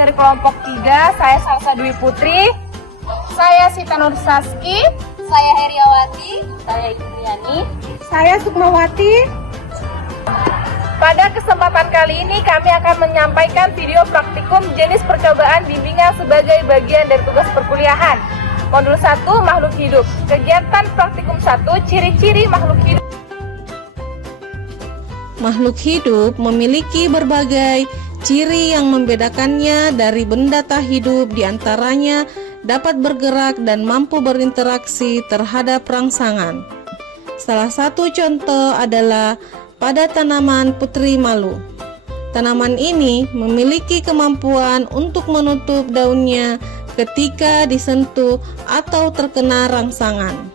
dari kelompok 3, saya Salsa Dwi Putri. Saya Sita Nur Saski. Saya Heriawati. Saya Indriani. Saya Sukmawati. Pada kesempatan kali ini kami akan menyampaikan video praktikum jenis percobaan bimbingan sebagai bagian dari tugas perkuliahan. Modul 1, makhluk hidup. Kegiatan praktikum 1, ciri-ciri makhluk hidup. Makhluk hidup memiliki berbagai ciri yang membedakannya dari benda tak hidup, diantaranya dapat bergerak dan mampu berinteraksi terhadap rangsangan. Salah satu contoh adalah pada tanaman putri malu. Tanaman ini memiliki kemampuan untuk menutup daunnya ketika disentuh atau terkena rangsangan.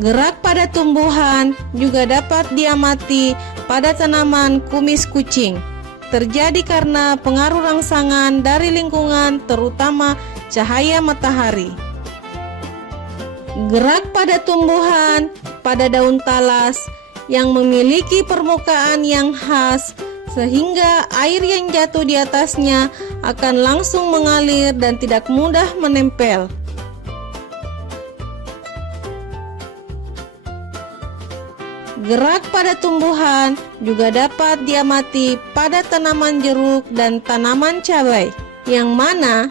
Gerak pada tumbuhan juga dapat diamati pada tanaman kumis kucing. Terjadi karena pengaruh rangsangan dari lingkungan, terutama cahaya matahari. Gerak pada tumbuhan pada daun talas yang memiliki permukaan yang khas, sehingga air yang jatuh di atasnya akan langsung mengalir dan tidak mudah menempel. Gerak pada tumbuhan juga dapat diamati pada tanaman jeruk dan tanaman cabai, yang mana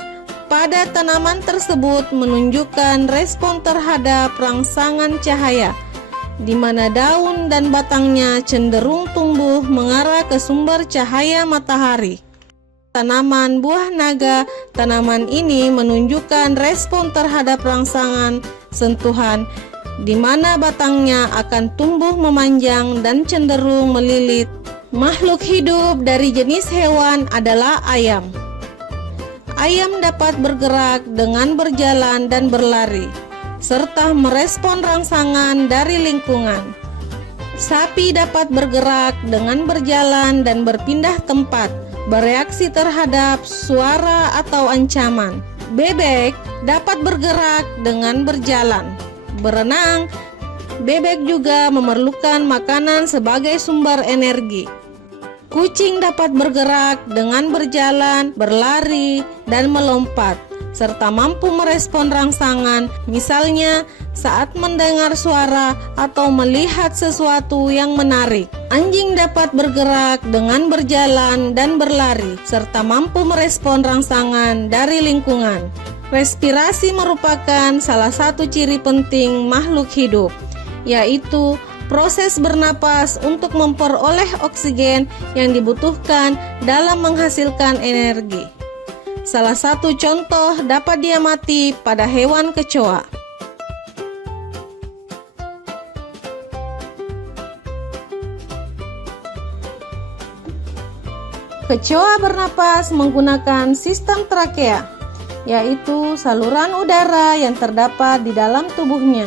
pada tanaman tersebut menunjukkan respon terhadap rangsangan cahaya, di mana daun dan batangnya cenderung tumbuh mengarah ke sumber cahaya matahari. Tanaman buah naga, tanaman ini menunjukkan respon terhadap rangsangan sentuhan, di mana batangnya akan tumbuh memanjang dan cenderung melilit. Makhluk hidup dari jenis hewan adalah ayam. Ayam dapat bergerak dengan berjalan dan berlari, serta merespon rangsangan dari lingkungan. Sapi dapat bergerak dengan berjalan dan berpindah tempat, bereaksi terhadap suara atau ancaman. Bebek dapat bergerak dengan berjalan, berenang. Bebek juga memerlukan makanan sebagai sumber energi. Kucing dapat bergerak dengan berjalan, berlari, dan melompat, serta mampu merespon rangsangan, misalnya saat mendengar suara atau melihat sesuatu yang menarik. Anjing dapat bergerak dengan berjalan dan berlari, serta mampu merespon rangsangan dari lingkungan. Respirasi merupakan salah satu ciri penting makhluk hidup, yaitu proses bernapas untuk memperoleh oksigen yang dibutuhkan dalam menghasilkan energi. Salah satu contoh dapat diamati pada hewan kecoa. Kecoa bernapas menggunakan sistem trakea, yaitu saluran udara yang terdapat di dalam tubuhnya.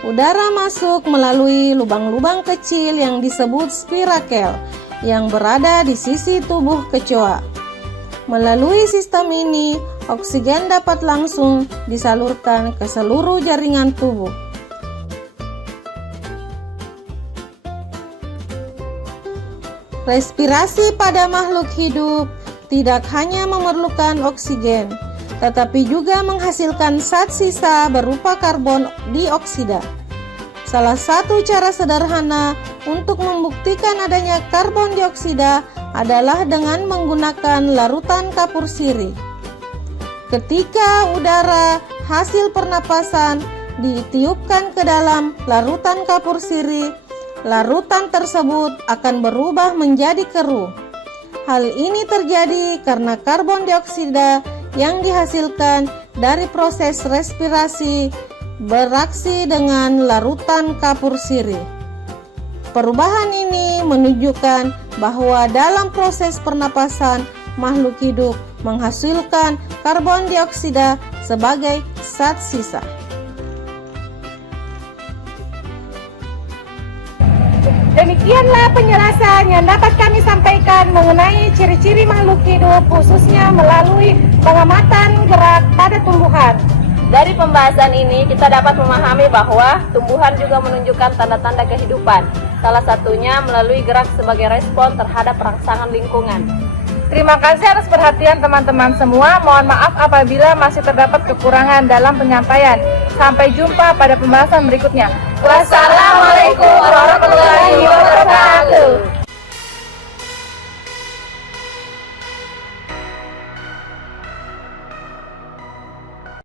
Udara masuk melalui lubang-lubang kecil yang disebut spirakel yang berada di sisi tubuh kecoa. Melalui sistem ini, oksigen dapat langsung disalurkan ke seluruh jaringan tubuh. Respirasi pada makhluk hidup tidak hanya memerlukan oksigen, tetapi juga menghasilkan zat sisa berupa karbon dioksida. Salah satu cara sederhana untuk membuktikan adanya karbon dioksida adalah dengan menggunakan larutan kapur sirih. Ketika udara hasil pernapasan ditiupkan ke dalam larutan kapur sirih, larutan tersebut akan berubah menjadi keruh. Hal ini terjadi karena karbon dioksida yang dihasilkan dari proses respirasi beraksi dengan larutan kapur sirih. Perubahan ini menunjukkan bahwa dalam proses pernapasan, makhluk hidup menghasilkan karbon dioksida sebagai zat sisa. Demikianlah penjelasan yang dapat kami sampaikan mengenai ciri-ciri makhluk hidup, khususnya melalui pengamatan gerak pada tumbuhan. Dari pembahasan ini kita dapat memahami bahwa tumbuhan juga menunjukkan tanda-tanda kehidupan. Salah satunya melalui gerak sebagai respon terhadap rangsangan lingkungan. Terima kasih atas perhatian teman-teman semua. Mohon maaf apabila masih terdapat kekurangan dalam penyampaian. Sampai jumpa pada pembahasan berikutnya. Wassalamualaikum warahmatullahi wabarakatuh.